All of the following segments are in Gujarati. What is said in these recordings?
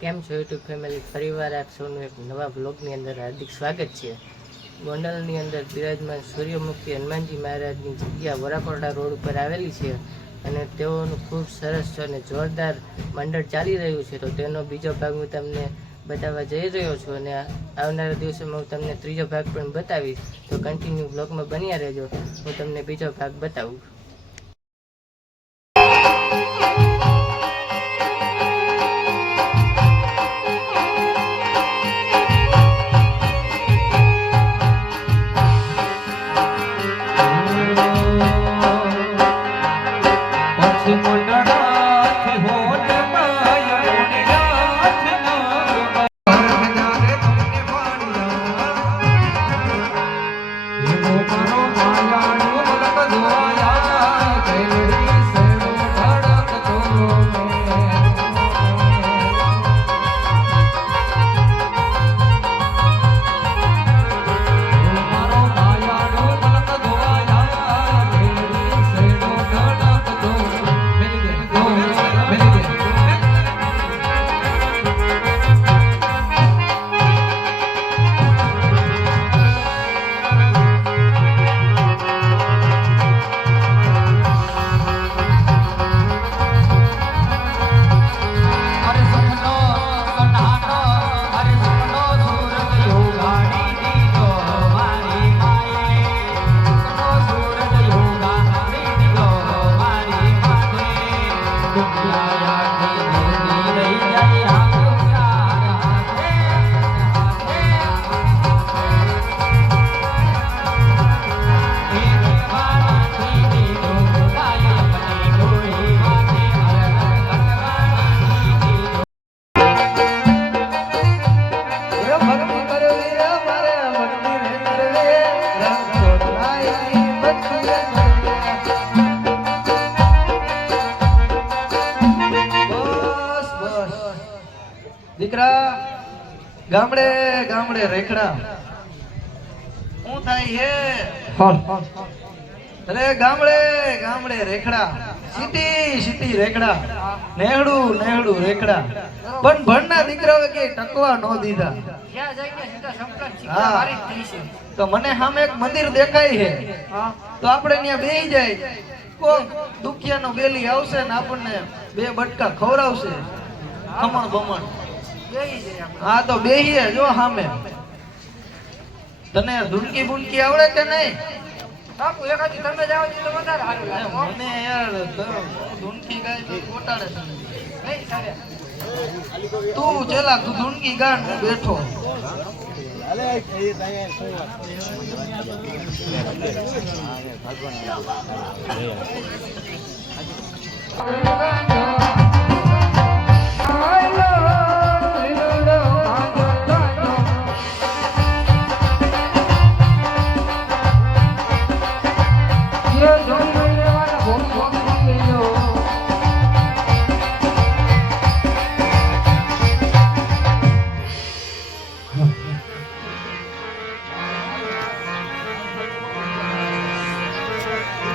કેમ છો યુટ્યુબ ફેમિલી? ફરીવાર આપ સૌનું એક નવા બ્લોગની અંદર હાર્દિક સ્વાગત છે. ગોંડલની અંદર બિરાજમાન સૂર્યમુખી હનુમાનજી મહારાજની જગ્યા વરાપરડા રોડ ઉપર આવેલી છે અને તેઓનું ખૂબ સરસ અને જોરદાર મંડળ ચાલી રહ્યું છે. તો તેનો બીજો ભાગ હું તમને બતાવવા જઈ રહ્યો છું અને આવનારા દિવસોમાં હું તમને ત્રીજો ભાગ પણ બતાવીશ. તો કન્ટિન્યુ બ્લોગમાં બન્યા રહેજો, હું તમને બીજો ભાગ બતાવું. દીકરા ગામડે ગામડે રેખડા હું થાય હે અરે ગામડે ગામડે રેખડા સિટી સિટી રેખડા નેહડું નેહડું રેખડા પણ ભણના દીકરાઓ કે ટકવા નો દીધા. હા તો મને સામે એક મંદિર દેખાય છે તો આપણે ત્યાં બેહી જાય, કોક દુખિયાનો બેલી આવશે ને આપણને બે બટકા ખવડાવશે ખમણ બમણ. હા તો બેહીએ જો સામે. તને ધૂનકી બુનકી આવડે કે નહીં? તમે જાઓ તો વધારે સારું લાગે મને યાર. ધૂનકી ગાય તો કોટાડે તને. તું ચલા તું ધૂનકી ગાન બેઠો.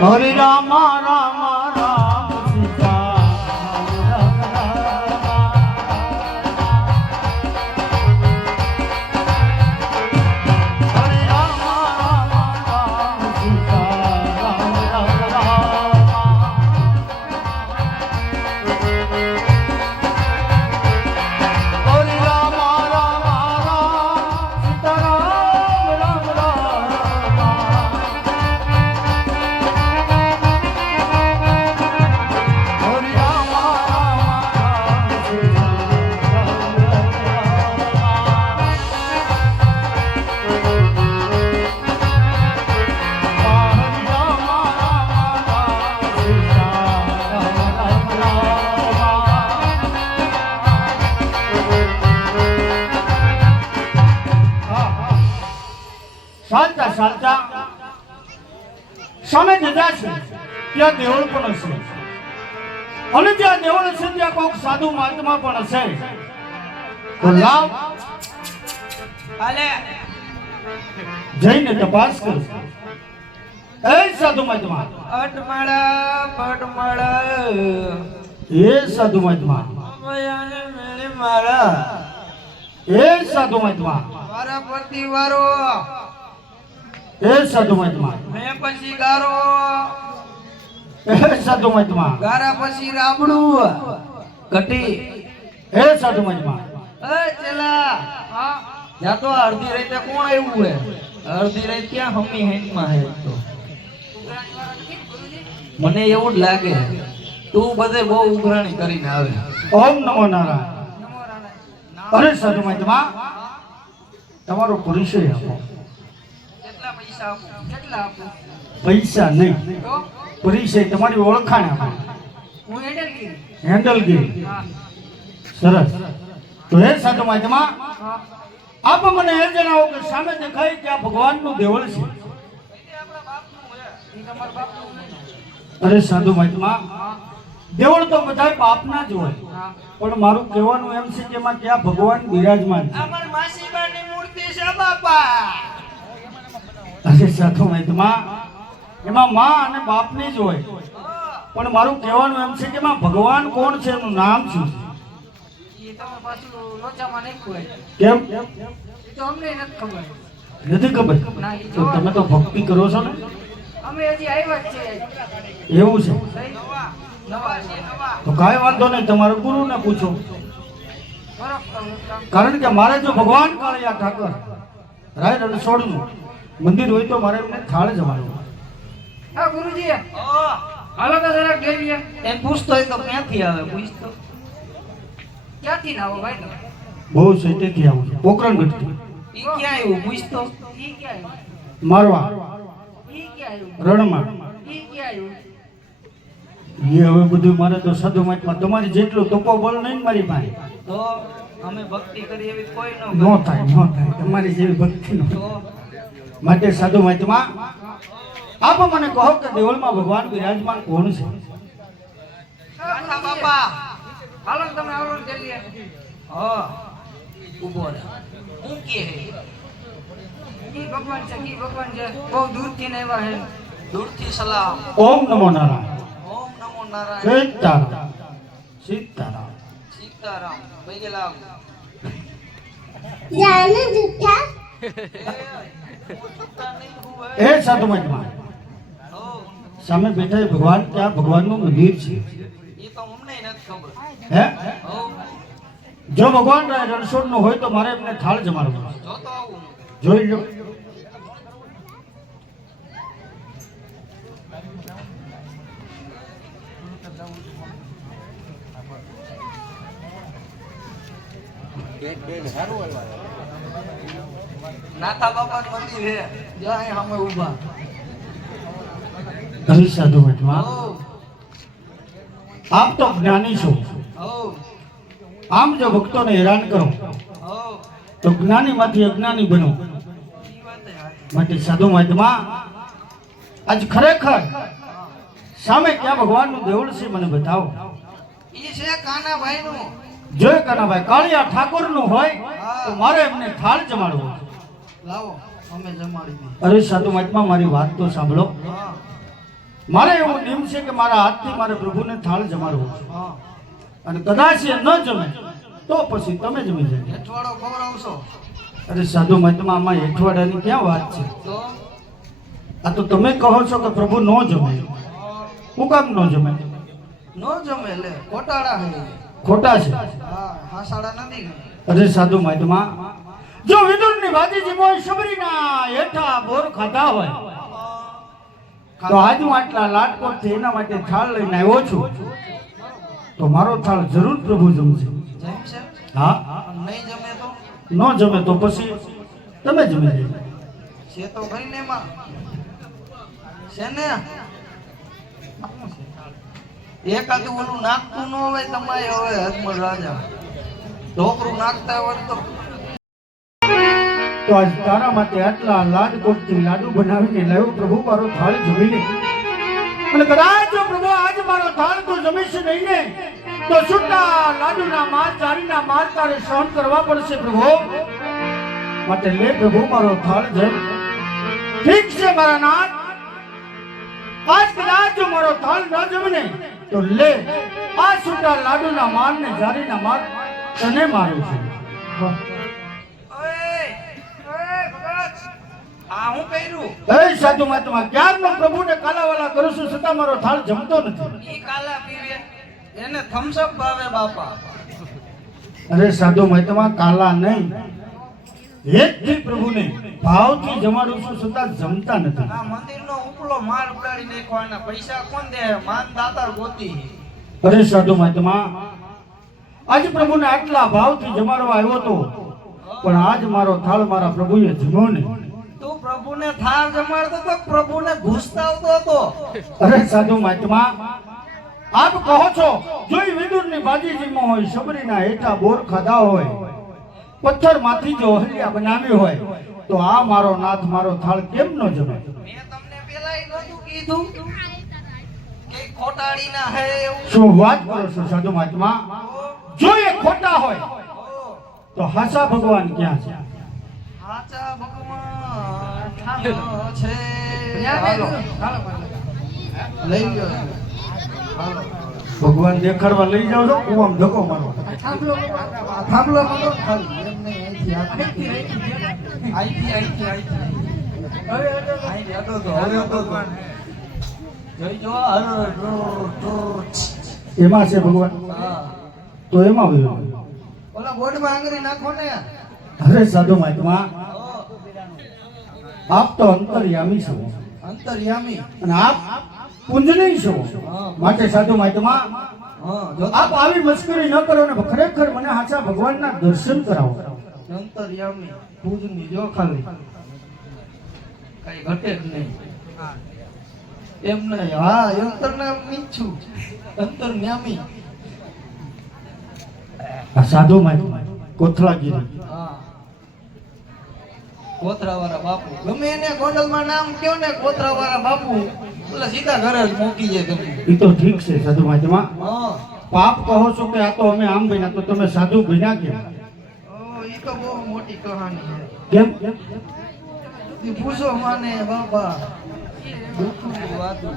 હરે રામ રામ રામ સીતા હરે રામ રામ રામ સીતા હરે રામ રામ રામ સીતા રામ રામ ચાલતા ચાલતા સામે જતા છે ત્યાં દેવળ પણ હશે અને ત્યાં દેવળ હશે ત્યાં કોઈક સાધુ મહાત્મા પણ હશે. તો લાવ જઈને તપાસ કર. એ સાધુ મહાત્મા અટમાળા પટમાળા એ સાધુ મહાત્મા મારા એ સાધુ મહાત્મા મારા પરથી વારો એ સાધુ મહાત્મા મેં પછી ગારો એ સાધુ મહાત્મા ગારા પછી રાબડું ઘટી એ સાધુ મહાત્મા એ ચેલા યા તો અડધી રાતે કોણ આવ્યું હે અડધી રાત ક્યાં હમી હેન્ડમાં હે તો મને એવું જ લાગે તું બધે બહુ ઉઘરાણી કરીને આવે ઓમ નમો નારાયણ અરે સાધુ મહાત્મા તમારો પરિચય આપો કેટલા પૈસા આપું કેટલા આપું પૈસા નહીં પરિચય તમારી ઓળખાણ આપો હું હેન્ડલગીરી હેન્ડલગીરી સરસ તો હે સાધુ મહાત્મા આપ મને એ જણાવો કે સામે દેખાય કે આ ભગવાનનું દેવળ છે અરે સાધુ મહાત્મા દેવળ તો બધા બાપના જ હોય પણ મારું કહેવાનું એમ છે કે એમાં ત્યાં ભગવાન બિરાજમાન છે અમાર માસીબાની મૂર્તિ છે બાપા અરે સાધુ મહાત્મા એમાં માં અને બાપની જ હોય પણ મારું કહેવાનું એમ છે કે એમાં ભગવાન કોણ છે એનું નામ શું છે એ તમે પાછું લોચામાં નાખ્યું હોય કેમ તો અમને નથી ખબર નથી ખબર તો તમે તો ભક્તિ કરો છો ને અમે હજી આવ્યા જ છે એવું છે નવા છે નવા તો કાંઈ વાંધો નહીં તમારા ગુરુને પૂછો બરોબર કારણ કે મારે જો ભગવાન કાળિયા ઠાકર રાય રણછોડનું મંદિર હોય તો મારે એમને થાળ જવાનું હા ગુરુજી હાલો તો જરાક જોઈએ એમ પૂછતો હોય તો ક્યાંથી આવે પૂછતો ક્યાંથી ના આવો ભાઈ તો બહુ સેટેથી આવું છે પોકરણગઢથી ઈ ક્યાં આવ્યું પૂછતો ઈ ક્યાં આવ્યું મારવા ઈ ક્યાં આવ્યું રણમાં ઈ ક્યાં આવ્યું એ હવે બધું મારે તો સાધુ મહાત્મા તમારી જેટલું તપો બળ નહીં ને મારી પાસે તો અમે ભક્તિ કરી એવી કોઈ ન થાય તમારી જેવી ભક્તિ નો માટે સાધુ મહાત્મા આપ મને કહો કે દેવળમાં ભગવાન બિરાજમાન કોણ છે બાપા હાલો તમે હાલો જલ્દી હા ઉભો રહે હું કે ઈ ભગવાન છે બહુ દૂરથી ને આવ્યા હે દૂરથી સલામ ઓમ નમો નારાયણ ઓમ નમો નારાયણ સીતારામ સીતારામ સીતારામ પૈગલા એ સાધુ મહાત્મા સામે બેઠા એ ભગવાન ત્યાં ભગવાનનું મંદિર છે ઈ તો અમને નથી ખબર હે હો જો ભગવાન રણછોડ નું હોય તો મારે એમને થાળ જમાડવો છે. જો તો આવું જોઈ લો નાથા બાપા મંદિર હે જ્યાં અમે ઊભા હરી સાધુ મહાત્મા હો આપ તો જ્ઞાની છો હો આમ જો ભક્તોને હેરાન કરો હો તો જ્ઞાનીમાંથી અજ્ઞાની બનો ઈ વાત હે માટે સાધુ મહાત્મા આજ ખરેખર સામે ક્યાં ભગવાનનું દેવળ છે મને બતાવો ઈ છે કાનાભાઈ નું જોય કાનાભાઈ કાળિયા ઠાકોરનું હોય તો મારે એમને થાળ જમાડવો છે. લાવો અમે જમાડી દઈએ અરે સાધુ મહાત્મા મારી વાત તો સાંભળો હા મારે એવું નિયમ છે કે મારા હાથથી મારે પ્રભુને થાળ જમાડવો છે હા અને કદાચ એ ન જમે તો પછી તમે જમી જાય હેઠવાડો ખવડાવશો અરે સાધુ મહાત્મા આમાં હેઠવાડાની ક્યાં વાત છે તો આ તો તમે કહો છો કે પ્રભુ ન જમે હું કામ ન જમે નો જમે લે ખોટાડા હે ખોટા છે હા હાસાડા નથી અરે સાધુ મહાત્મા જો વિદુરની ભાતીજી મોય શબરીના હેઠા બોર ખાધા હોય તો આજ હું આટલા લાટકોટથી એના માટે થાળ લઈને આવ્યો છું તો મારો થાળ જરૂર પ્રભુ જમશે જમશે હા નહીં જમે તો ન જમે તો પછી તમે જમી લેજો છે તો ભાઈ ને માં છે ને એકાદું ઓલું નાખતું ન હોય તમારે હવે અજમલ રાજા ઢોકરું નાખતા હોય તો તો આજ તારા માટે આટલા લાડકોટથી લાડુ બનાવીને લાવ્યો પ્રભુ મારો થાળ જમી લે અને કદાચ જો પ્રભુ આજ મારો થાળ તો જમીશ નહીં ને તો છૂટા લાડુના માર ચારીના માર તારે સહન કરવા પડશે પ્રભુ માટે લે પ્રભુ મારો થાળ જમ ઠીક છે મારા નાથ આજ કદાચ જો મારો થાળ ન જમે તો લે આ છૂટા લાડુના માર ને જારીના માર તને મારું છું. આ હું કર્યું એ સાધુ મહાત્મા ક્યારનો પ્રભુને કાલાવાલા કરું છું છતાં મારો થાળ જમતો નથી. ઈ કાલા પીવે એને થમ્સ અપ ભાવે બાપા. અરે સાધુ મહાત્મા કાલા નહીં, હેતથી પ્રભુને ભાવથી જમાડું છું છતાં જમતા નથી. આ મંદિરનો ઉપલો માળ ઉડાડી નાખવાના પૈસા કોણ દે? માન દાતાર ગોતી. અરે સાધુ મહાત્મા આજ પ્રભુને આટલા ભાવથી જમાડવા આવ્યો તો, પણ આજ મારો થાળ મારા પ્રભુએ જમ્યો નહીં. તું પ્રભુને થાળ જમાડતો તો પ્રભુને ઘૂસતાવતો હતો. અરે સાધુ મહાત્મા આપ કહો છો જોઈ વિદુરની બાજીજીમાં હોય, શબરીના હેઠા બોર ખાધા હોય, પથ્થરમાંથી જો હલિયા બનાવી હોય, તો આ મારો નાથ મારો થાળ કેમ ન જમે? મેં તમને પેલાય નહોતું કીધું કે ખોટાડીના હે એવું? શું વાત કરો છો સાધુ મહાત્મા? જો એ ખોટા હોય તો હાસા ભગવાન ક્યાં છે? સાચા ભગવાન ઠામો છે. હાલો. લઈ ગયો. હાલો. ભગવાન દેખાડવા લઈ જાવ છો, હું આમ ધક્કો મારો. થાંભલો મંગો ખાલી એમ નહીં. અહીંથી અડો તો હવે અડો તો જોઈ જો એમાં છે ભગવાન, હા તો એમાં વયો. ઓલા બોર્ડમાં આંગળી નાખો ને. અરે સાધુ મહાત્મા આપ તો અંતર્યામી છો અંતર્યામી. અને આપ પુંજની છો, માટે સાધુ મહાત્મા હા જો આપ આવી મસ્કરી ન કરો ને ખરેખર મને સાચા ભગવાનના દર્શન કરાવો. અંતર્યામી પૂજની જો ખાલી કઈ ઘટે જ નહીં. એમ નહીં. હા અંતર્યામી છું, અંતર્યામી. આ સાધુ મહાત્મા કોથળાગીરી. હા કોથરાવાળા બાપુ ગમે એને ગોંડલમાં નામ કયો ને કોથરાવાળા બાપુ, એટલે સીધા ઘરે જ મૂકી જાય તમે. એ તો ઠીક છે સાધુ મહાત્મા, હા પાપ કહો છો કે આ તો અમે આમ બન્યા, તો તમે સાધુ બન્યા કેમ? ઓ ઈ તો બહુ મોટી કહાની કેમ? છે. ઈ પૂછો માને બાપા દુઃખનું વાતું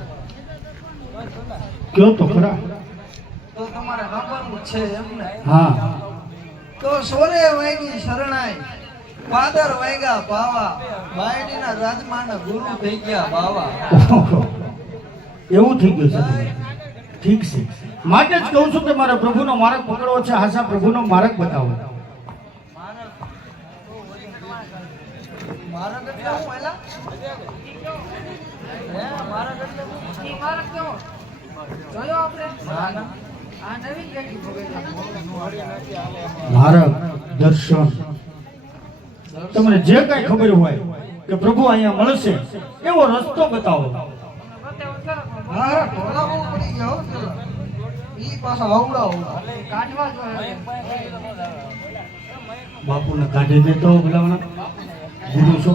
કયો તો ખરા. તો તમારે સાંભળવું છે એમને. હા તો સોરે વાગી શરણાઈ, પાદર વાગ્યા પાવા, બાયડીના રાજમાના ગુરુ થઈ ગયા બાવા. એવું થઈ ગયું છે. ઠીક છે, માટે જ કહું છું કે મારે પ્રભુનો માર્ગ પકડવો છે. હાસા પ્રભુનો માર્ગ બતાવો. મારા એટલે હું એલા હે મારા એટલે ઈ મારા કેવો જોયો આપણે? ના ના આ નવી ગઈ માર્ગ દર્શન તમને જે કઈ ખબર હોય કે પ્રભુ અહીંયા મળશે એવો રસ્તો બતાવો. હા ઢોલા બહુ પડી ગયા હો પેલા. ઈ પાછા આવડા કાઢવા જોઈએ. બાપુને કાઢી દેતો બોલાવના ગુરુ છો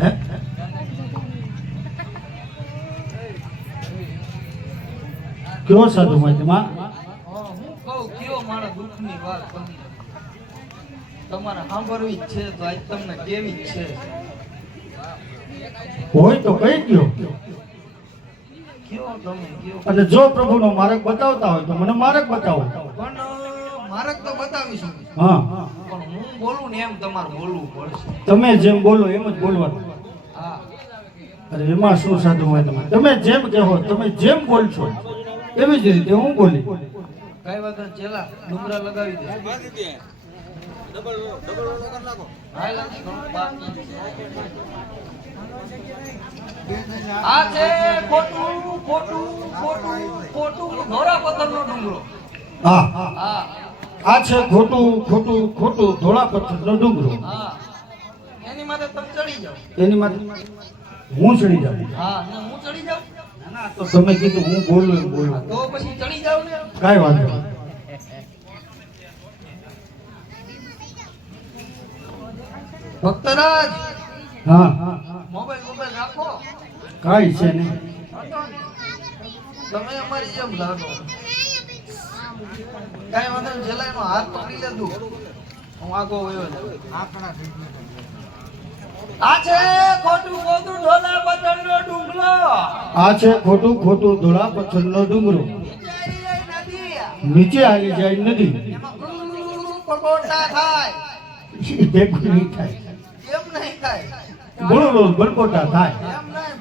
હે? કયો સાધુ મહાત્મા? હું કહું કયો મારા દુઃખની વાત તમને તમારે સાંભળવી જ છે તો આજ તમને કેવી જ છે. હોય તો કહી દો, કયો તમે કયો. અને જો પ્રભુનો માર્ગ બતાવતા હોય તો મને માર્ગ બતાવો. પણ મારે તો બતાવીશું, હા પણ હું બોલું ને એમ તમારે બોલવું પડશે. તમે જેમ બોલો એમ જ બોલવાનું. હા અરે એમાં શું સાધુ મહાત્મા, તમે જેમ કહો, તમે જેમ બોલશો એવી જ રીતે હું બોલી. કઈ વાત નથી. ચેલા ડુંગરા લગાવી દે. હાલ નથી ઘણું બાકી. આ છે ખોટું ખોટું ખોટું ખોટું ધોરા પથ્થરનો ડુંગરો. હા હા આ છે ખોટું ખોટું ખોટું ધોળા પથ્થરનો ડુંગરો. હા એની માથે તમે ચડી જાઓ. એની માટે હું ચડી જાઉં? હા ને હું ચડી જાઉં. ના તો તમે કીધું હું બોલું એમ બોલું. તો પછી ચડી જાવ ને. કાંઈ વાંધો નહીં. ભક્તરાજ હા મોબાઈલ રાખો. કાંઈ છે નહીં. તમે અમારી જેમ લાગો. કાંઈ વાંધો નહીં. જેલાઈનો હાથ પકડી લેતું હું આગો વયો જાઉં. આ છે ખોટું ખોટું ઢોલા પથ્થરનો ડુંગરો. આ છે ખોટું ખોટું ધોળા પથ્થરનો ડુંગરો. વિચારી નદી નીચે આવી જાય નદી એમાં પગોટા થાય. એ ભેગું નહીં થાય. કેમ નહીં થાય? બુળુલુલ બળકોટા થાય. એમ નહીં,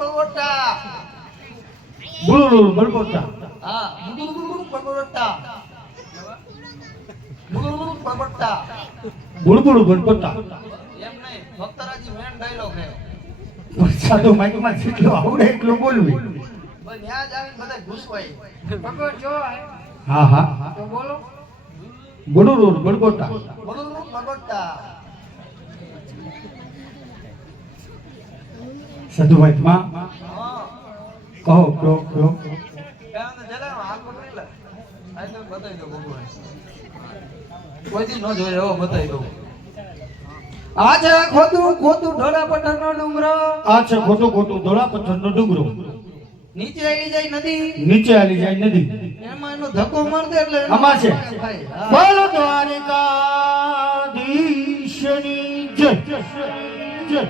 પગોટા. બુળુલુલ બળકોટા. હા, પગોટા. પગોટા. બુળબુળ બળકોટા. એમ નહીં, ભક્તરાજી મેન ડાયલોગ છે. સાધુ માઇકમાં જેટલું આવડે એટલું બોલવી. બસ ત્યાં જ આવીને બધા ઘૂસવાય. હા હા તો બોલો. બુળુલુલ બળકોટા. પગોટા. સાધુ માઇકમાં હા. કહો કહો કહો. ત્યાં તો જરા હાથ પકડી લે. આ તો બતાવી દો ભગવાન. કોઈ દી ન જોયો એવો બતાવી દઉં. આ છે ખોટું ખોટું ઢોળા પથ્થરનો ડુંગરો. આ છે ખોટું ખોટું ધોળા પથ્થરનો ડુંગરો. નીચે આવી જાય નદી. નીચે આલી જાય નદી. એમાં એનો ધક્કો મારદે એટલે એનો આમાં છે. થાય. હા. બોલો દ્વારિકાધીશની જય જય.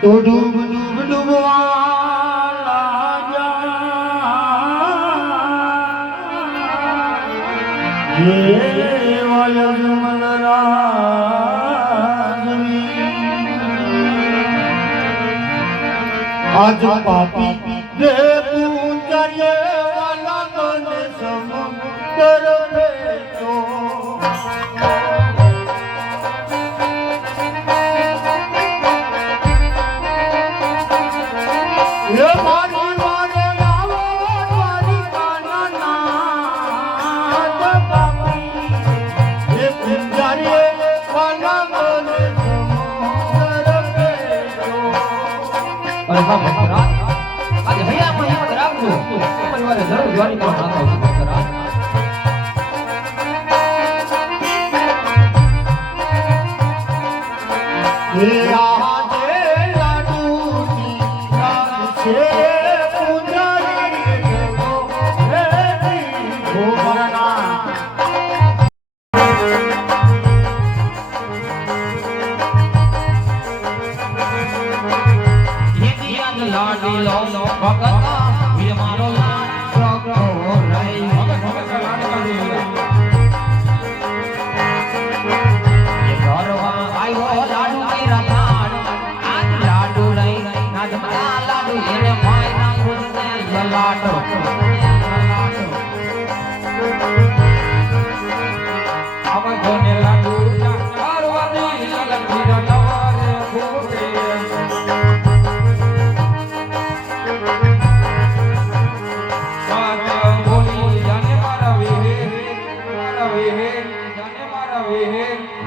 તો ડૂબ ડૂબ ડૂબવા લાગ્યા હે વયમલરાજવી. આજ પાપી દે પૂંચરે વાલા બને સમુદ્ર ભેટો. એ મારી મારે ગાવો દ્વારિકાના નાથ પાપી એ પૂંચરે વાલા બને સમુદ્ર ભેટો. અરે વાહ ભક્તરાજ, આજે હૈયામાં હિંમત રાખજો. પરિવારે જરૂર દ્વારિકામાં નાથ આવશે ભક્તરાજ. હે આજે લાડુની રાત છે પૂંજારી જગો હે ભોગના. લાડીલો ભગત વીર મારો લાડ સગો રહી. એ ઘરમાં આવ્યો લાડુ મેરા લાડ. આજ લાડુ રહી નાદમતા લાડુ એને માયના ખુદને જલાડો. આમ કોને લાડુ પાર્વતી લલકી નવારે ભૂપે.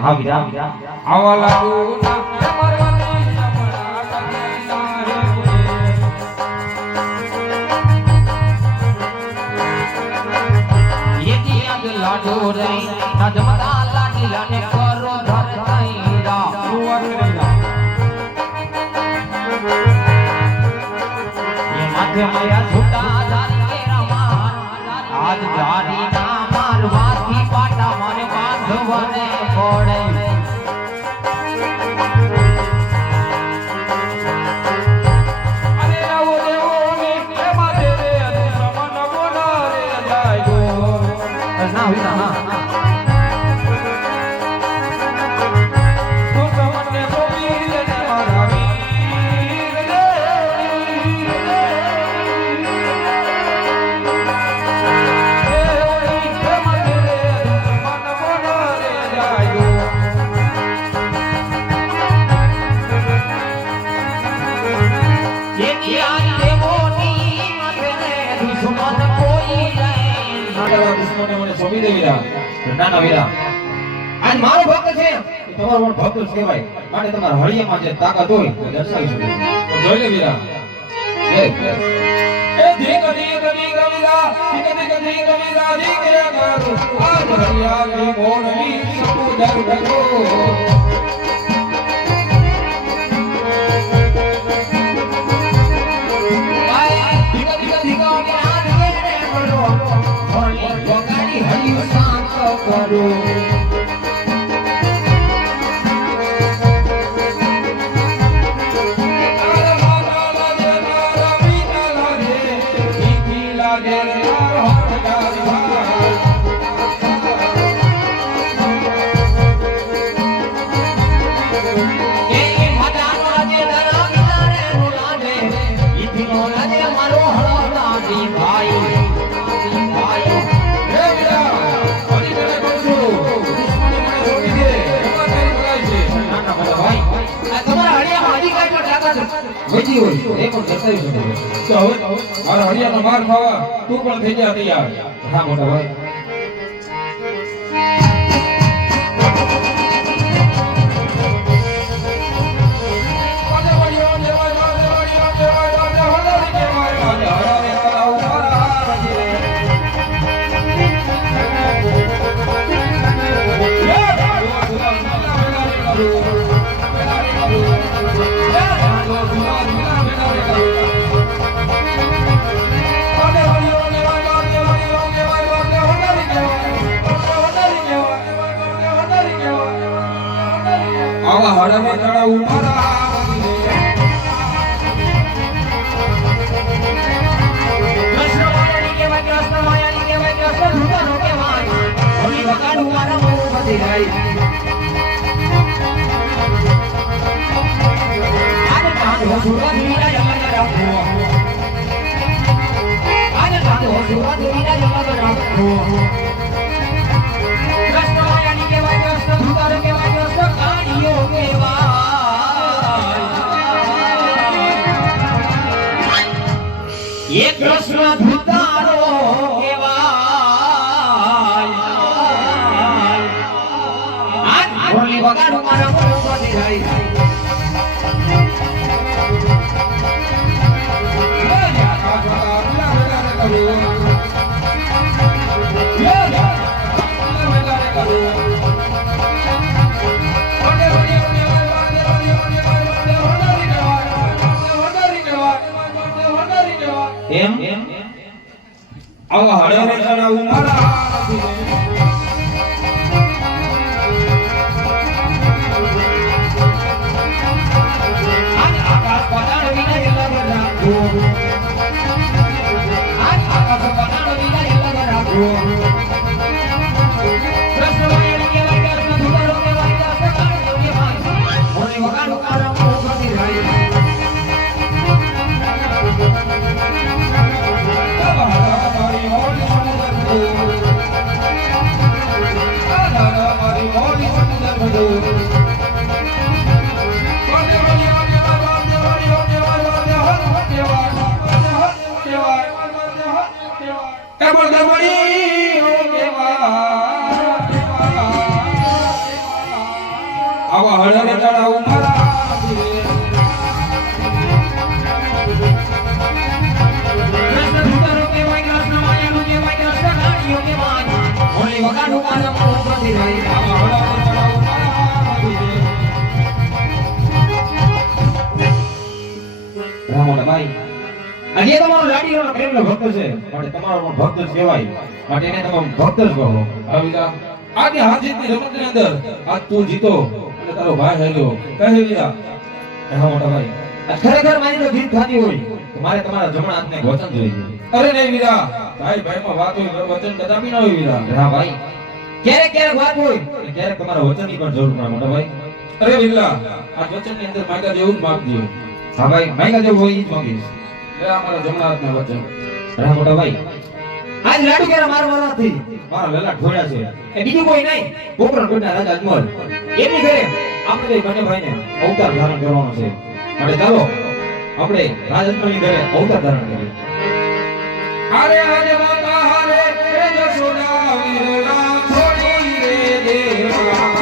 હા વિરા આવા લાડુ ના મરવાની જમણા કગીના રે. યેદી આજ લાડુ રે નજમતા લાડીલા ને કરો ધર તૈરા. એ માથે માયા છૂટા જારી કે રમાન. આજ જારી ના મારવાથી પાટા મારે બાંધવાને પડે. અરે રાવો દેવો ને એ માથે રે સમન બોલા રે જાયગો. ના વિના હા તું તમને બોલી લે મારા વીર રે. નાના વીરા આજ મારો ભક્ત છે તમારો પણ ભક્ત જ કહેવાય. માટે તમારા હળિયામાં જે તાકાત હોય તે દર્શાવી શકો. જોઈ લે વીરા. એ ધીક ધીક ધીક વીરા ધીક ધીક ધીક વીરા ધીક ગારો. આજ હળિયાની મોરવી સપુ દર ઢગો. લાગે માંગી હોય એ પણ દર્શાવી શકે તો હવે મારા હરિયાનો માર ખાવા તું પણ થઈ જા તૈયાર હા મોટા ભાઈ આવા હરમે તળાવ મારા એક કૃષ્ણ ધુતારો કેવાય આજ હોલી વગાડું મારા મોઢું બધી જાય એમ આવા હરમે તળાવ મારા આવા હળરે તળાવ મારા ભાઈ અને એ તમારો લાડીનો પ્રેમનો ભક્ત છે માટે તમારો પણ ભક્ત જ કહેવાય માટે એને તમે ભક્ત જ કહો અવિલા આજે હાજીની રમતની અંદર આજ તું જીતો અને તારો ભાઈ હાર્યો કહે વીરા હા મોટા ભાઈ ખરેખર મારી તો જીત થતી હોય તો મારે તમારા જમણા હાથને વચન જોઈએ અરે નહીં વીરા ભાઈ ભાઈમાં વાત હોય વચન કદાપી ન હોય વીરા હા ભાઈ ક્યારેક ક્યારેક વાત હોય અને ક્યારેક તમારા વચનની પણ જરૂર પડે મોટા ભાઈ અરે વીરા આ વચનની અંદર માયકા જેવું જ માંગજો હા ભાઈ માયકા જેવું હોય એ જ માંગીશ એ અમારા જમણા હાથના વચન હા મોટા ભાઈ આજ લાડુ કેરા મારવાના નથી મારા લલા ઢોળ્યા છે એ બીજું કોઈ નહીં પોકરણ કોટના રાજા અજમલ એની ઘરે આપણે બંને ભાઈને અવતાર ધારણ કરવાનો છે માટે ચાલો આપણે રાજ અજમલની ઘરે અવતાર ધારણ કરીએ અરે હરે માતા હરે જસોદા વીરલા છોડી રે દેવા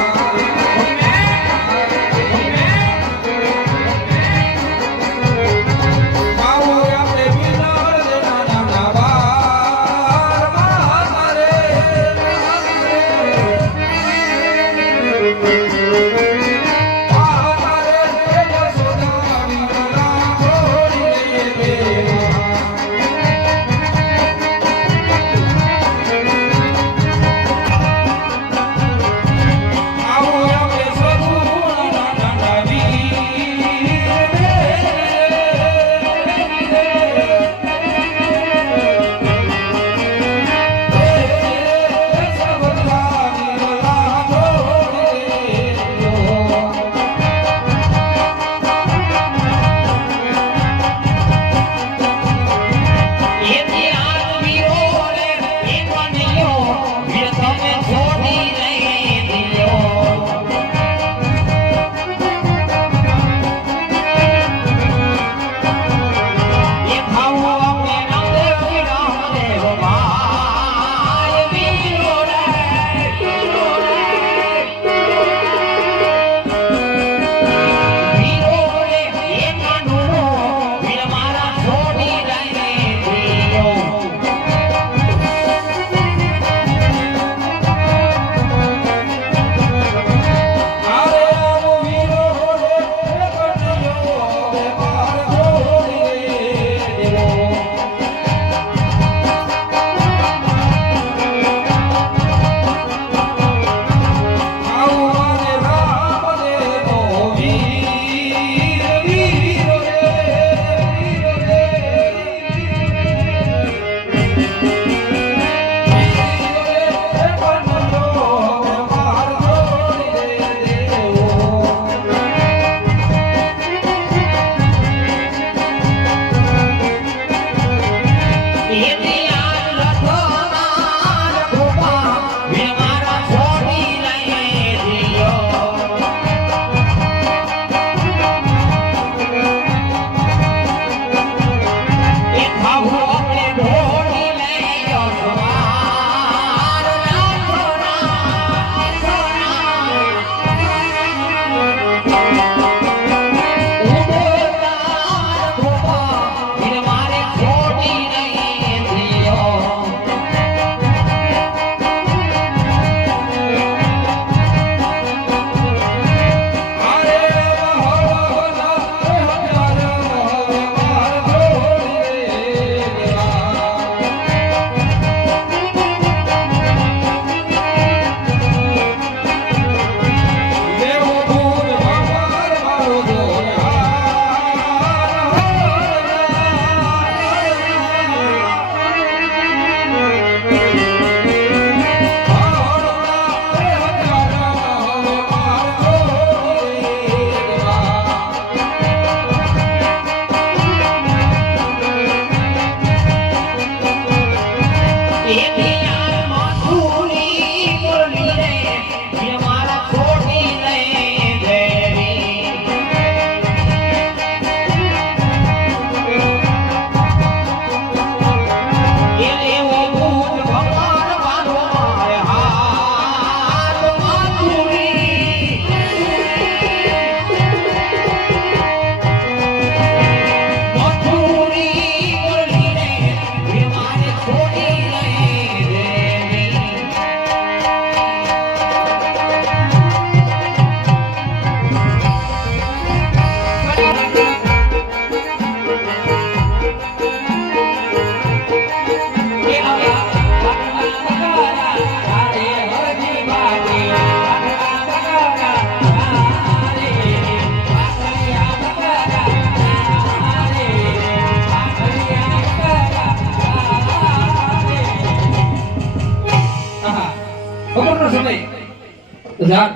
જા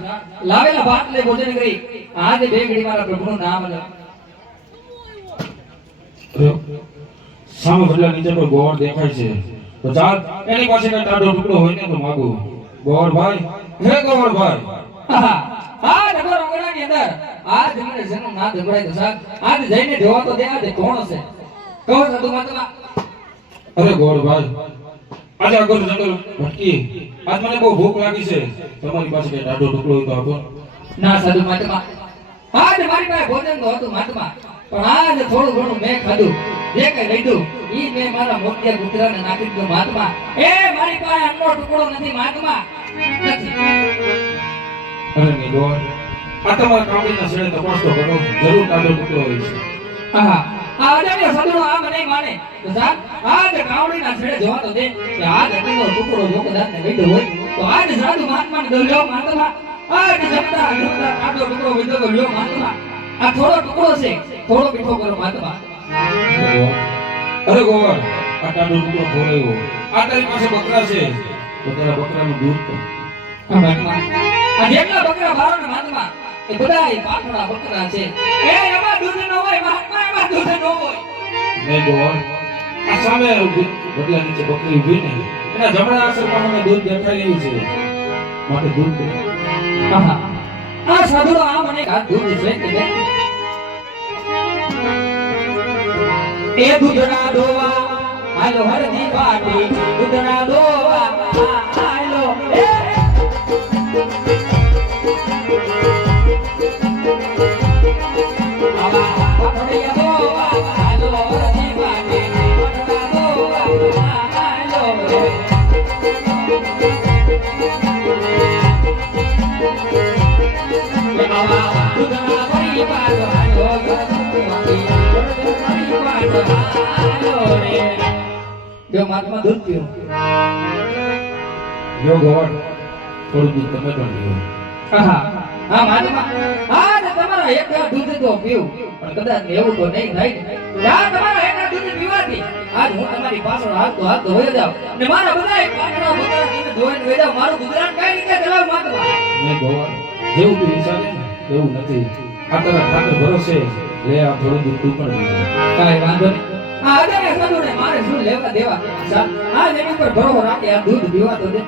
લાવેલા ભાત લે ભોજન કરી આજે બે ઘડી મારા પ્રભુનું નામ લે. સામે ભલા નીચે પર ગોળ દેખાય છે તો ચાલ એની પાસે કઈ ટાઢો ટુકડો હોય ને તો માગો. ગોળભાઈ, હે ગોળભાઈ. હા નગર અંગણાની અંદર આજ મને જેનું નામ સંભળાય તો સાહેબ આજ જઈને જોવા તો દે આજે કોણ હશે કહો સાધુ મહાત્મા. અરે ગોળભાઈ, આજે આગળ જંગલ ભટકી આજ મને બહુ ભૂખ લાગી છે, તમારી પાસે કઈ ટાઢો ટુકડો હોય તો આપો. ના સાધુ મહાત્મા આજ મારી પાસે ભોજન તો હતું મહાત્મા પણ આજ થોડું ઘણું મેં ખાધું જે કઈ લીધું ઈ મેં મારા મોતિયા કૂતરાને નાખી દીધું મહાત્મા. એ મારી પાસે અન્નનો ટુકડો નથી મહાત્મા નથી. અરે ની ગોળ, આ તમારા કામડીના છેડે તપાસ તો કરો, જરૂર ટાઢો ટુકડો હોય છે. હા આ અજાણ્યો સાધુનો આ મને માને તો સાહેબ આજ કાવડીના છેડે જોવા તો દે કે આજ અન્નનો ટુકડો જો કદાચ ને લીધો હોય તો આજ સાધુ મહાત્માને દો લ્યો મહાત્મા. આજ જમતા જમતા ટાઢો ટુકડો લીધો તો લ્યો મહાત્મા. આ થોડો ટુકડો છે થોડો મીઠો કરો મહાત્મા. અરે ગોળ, આ ટાઢો ટુકડો ખોરાયો, આ તારી પાસે બકરા છે તો તારા બકરાનું દૂધ તો. હા મહાત્મા આ જેટલા બકરા ભારો ને મહાત્મા એ બધાય પાઠડા બકરા છે. એ એમાં દૂધ ન હોય મહાત્મા, એમાં દૂધ ન હોય. નહીં ગોળ, આ સામે બદલા નીચે બકરી ઊભી ને એના જમણા આસરમાં મને દૂધ દેખાઈ રહ્યું છે, માટે દૂધ દે. આહા આ સાધુનો આ મને આ દૂધ છે કે બે એ દૂધના ડોવા હાલો હરજી પાટી દૂધના ડોવા હાલો એ આવા પાટડિયા ડોવા હાલો હરજી પાટી દૂધના ડોવા હાલો આવા દૂધના ભરી પાડો હાલો જો મહાત્મા દૂધ પીઓ. જો ગોળ, થોડું દૂધ તમે પણ પીઓ. હા મહાત્મા હા તમારા એક દૂધ તો પીવું પણ કદાચ એવું તો નહીં થાય યાર. તમારા એક દૂધ પીવાથી આજ હું તમારી પાછળ હાથ તો હોઈ જાવ ને મારા બધા પાછળ બધા તમે જોઈને હોઈ જાવ. મારું ગુજરાન કઈ રીતે ચલાવ મહાત્મા. નહીં ગોળ, જેવું તું વિચારે ને એવું નથી. આ તારા ઠાકર ભરોસે લે, આ થોડું દૂધ તું પણ પીવો. કાંઈ વાંધો નહીં. આ અજાણ્યા સાધુને મારે શું લેવા દેવા આ એની પર ભરોસો રાખે આ દૂધ પીવા તો દે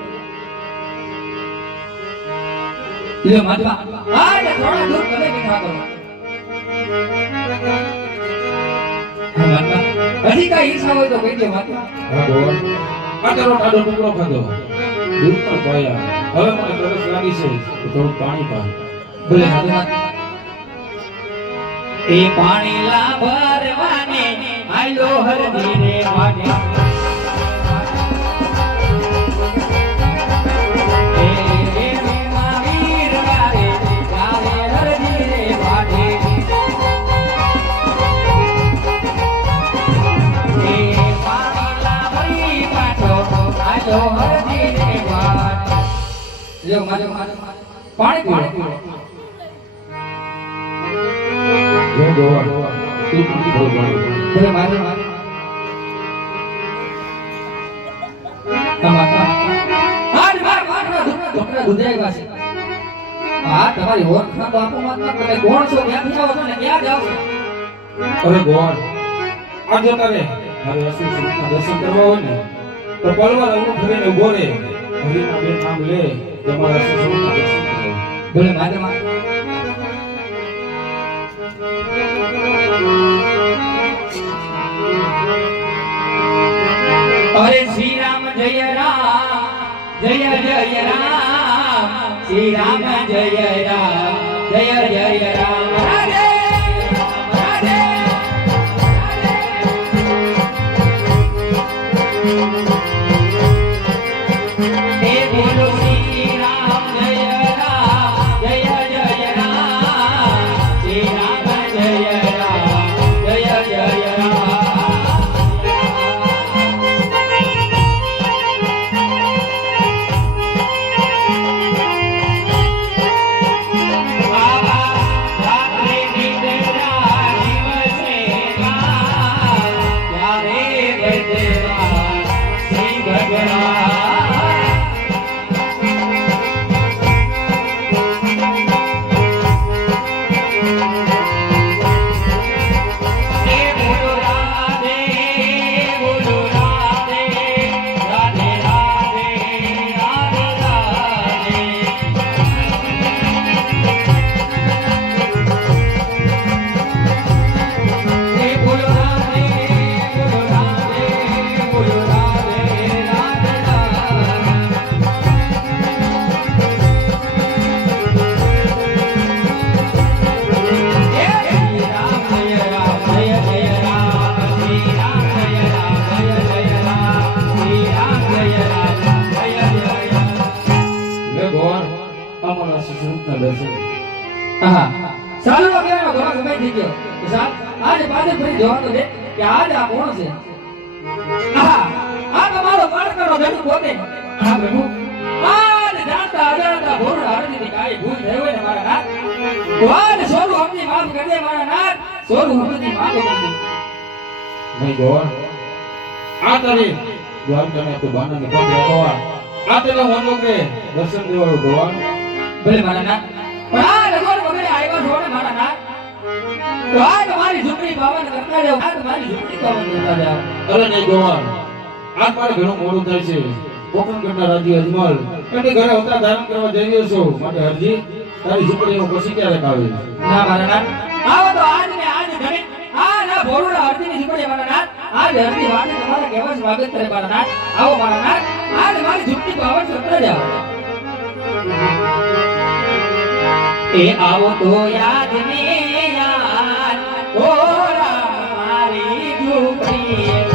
લ્યો મહાત્મા. આ જે થોડા દૂધ તમે મીઠા કરો. હા મહાત્મા હજી કાંઈ ઈચ્છા હોય તો કહી દો મહાત્મા. હા ગોળ, આ તારો ટાઢો ટુકડો ખાધો, દૂધ પણ પાયા, હવે મને તરસ લાગી છે તો થોડું પાણી પા. બોલે સાધુ મહાત્મા એ પાણી લા ભરવાને આલો હરજી રે વાડે એ મહાવીર વારે ગાવે હરજી રે વાડે એ પાણી લા ભરી પાટો આલો હરજી રે વાડે લ્યો માજો પાણી પીવો. જો ગોળ, તું પણ થોડું પાણી પા. બોલે માજો આજ માર પાટના ધોકરા ગુજરાઈ પાસે આ તમારી ઓળખાણ તો આપો મહાત્મા. તમે કોણ છો, ક્યાંથી આવો છો ને ક્યાં જાઓ છો? અરે ગોળ, આ જો તારે મારે અસુર સુખના દર્શન કરવા હોય ને તો પલવાર અંગૂઠ ફરીને ઉભો રહે, હરિના બે નામ લે, તમારા અસુર સુખના દર્શન કરો. બોલે મહાત્મા અરે શ્રી રામ જય રામ જય જય રામ શ્રી રામ જય રામ જય જય રામ રાધે રાધે એ બોલો શ્રી રામ જય રામ જય જય રામ શ્રી રામ જય રામ જય જય રામ આવા થઈ ગયો તો સાહેબ આજે પાછળ ફરી જોવા તો દે કે આજે આ કોણ છે આ તમારો બાળકનો ધણી પોતે હા પ્રભુ આજ જાણતા અજાણતા ભોળ હરજીની કાઈ ભૂલ થઈ હોય ને મારા નાથ તો આજ સોરું અમની માફ કરી દે મારા નાથ સોરું અમની માફ કરી દે નહીં ગોવા આ તારી દ્વારકાને તો બાનાને પગે ગોવા આ તેના વનોકે દર્શન દેવાળો ગોવા ભલે મારા નાથ પણ આ રઘોર વગેરે આવ્યો છો ને મારા નાથ તો આ તમારી ઝૂંપડી પાવન કરતા જાવ આ તમારી ઝૂંપડી પાવન કરતા જાવ અરે નહીં ગોવા આ મારે ઘણું મોડું થાય છે કોકણગઢના રાજ્ય અજમલ એની ઘરે અવતાર ધારણ કરવા જઈ રહ્યો છું માટે હરજી તારી ઝૂંપડીમાં પછી ક્યારેક આવે ના મારા નાથ આવો તો આજ ને આજ ઘરે આ ના ભોળુડા હરજીની ઝૂંપડી મારા નાથ આજ હરજી વાતે તમારા કેવા સ્વાગત કરે મારા નાથ આવો મારા નાથ આજ મારી ઝૂંપડી પાવન કરતા જાવ એ આવો તો યાદ ને યાદ ઓરા મારી ઝૂંપડી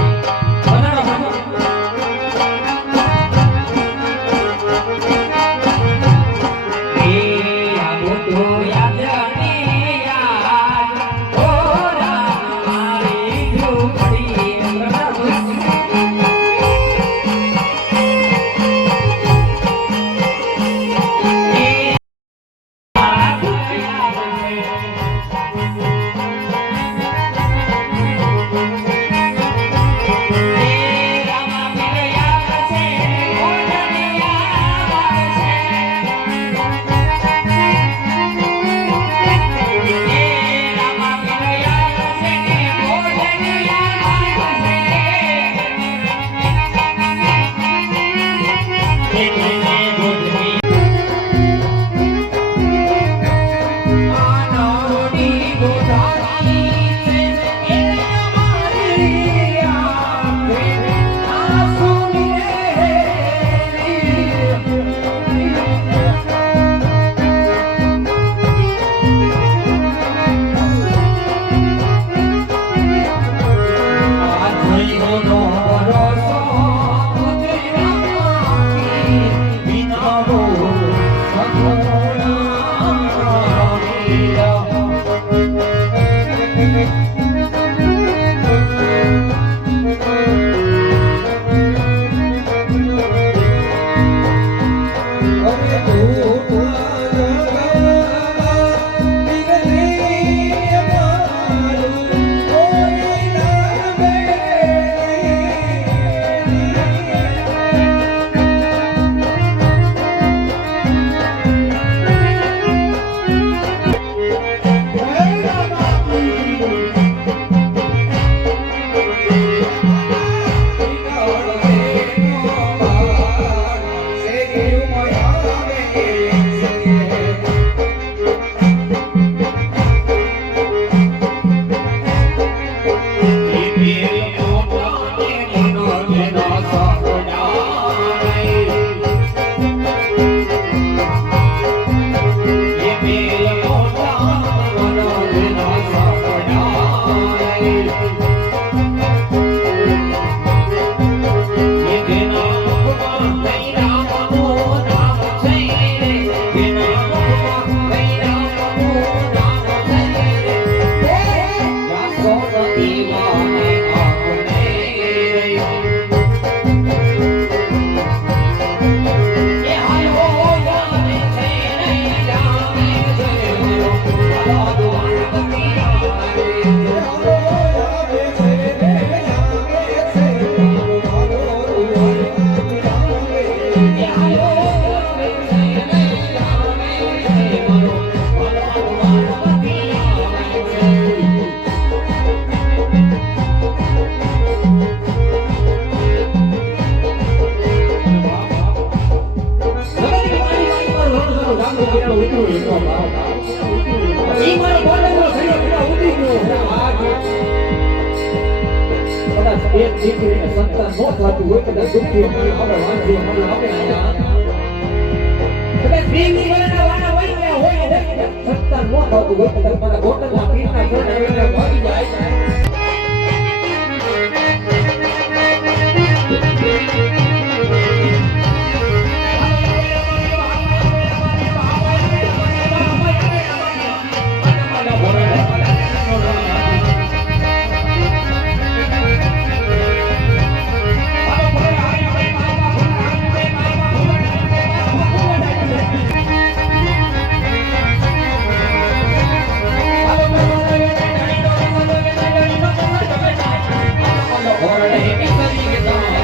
એક દીકરીને સંતાન નો થતું હોય કદાચ દુઃખી હોય આપણે વાંચીએ મને આપણે કદાચ દીકરી વાળા હોય ગયા હોય સંતાન નો થતું હોય કદાચ મારા ગોટમાં પીરના ઘરે આવીને ભાગી જાય ઓરડે વિસરી ગયો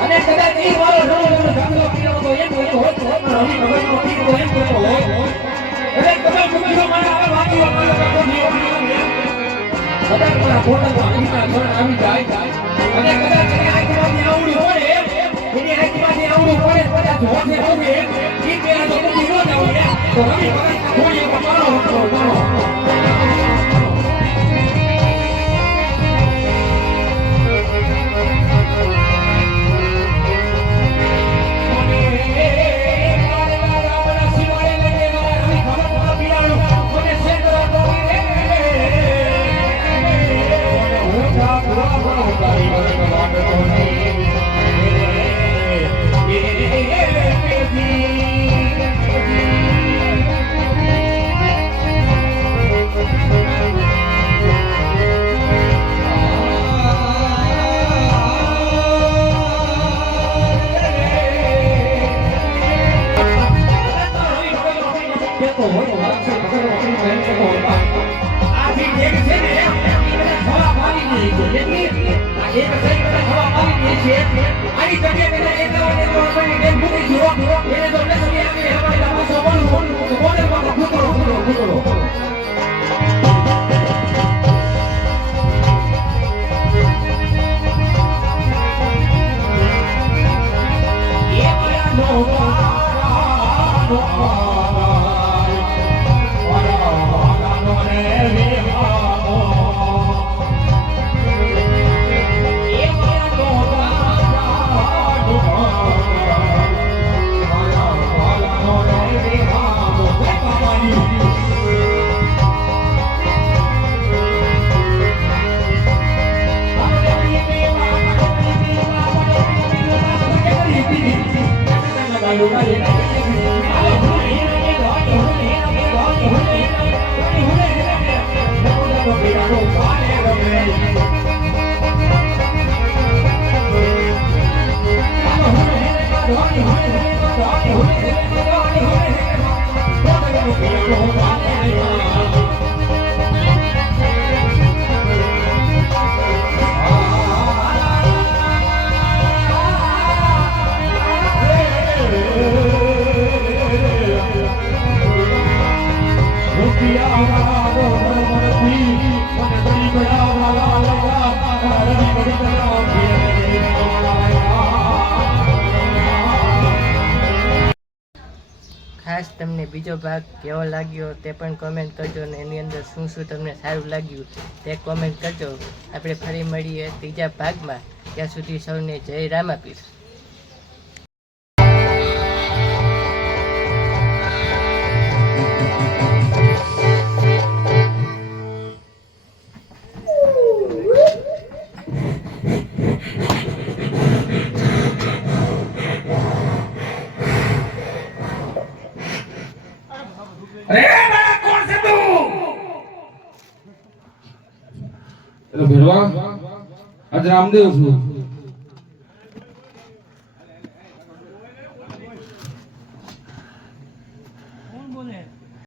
અને કદાચ એ વાળો રણો જાગલો પીરો તો એમ હોય તો હોત રવિ ભગવાનનો પીરો એમ તો હોય અરે તમે સુમિરો મને આવે વાગી વાગી તો જીવો કદાચ મારા પોતાના અહીના ઘર આવી જાય અને કદાચ એની આંખમાંથી આવડી હોય એની આંખમાંથી આવડી પડે કદાચ હોશે હોશે ઈ પેલા તો તમે નો જાવ તો રવિ ભગવાન થોડી મારો ખાસ તમને બીજો ભાગ કેવો લાગ્યો તે પણ કોમેન્ટ કરજો અને એની અંદર શું શું તમને સારું લાગ્યું તે કોમેન્ટ કરજો. આપણે ફરી મળીએ ત્રીજા ભાગમાં. ત્યાં સુધી સૌને જય રામાપીર. ભેરવા આજ રામદેવ છું.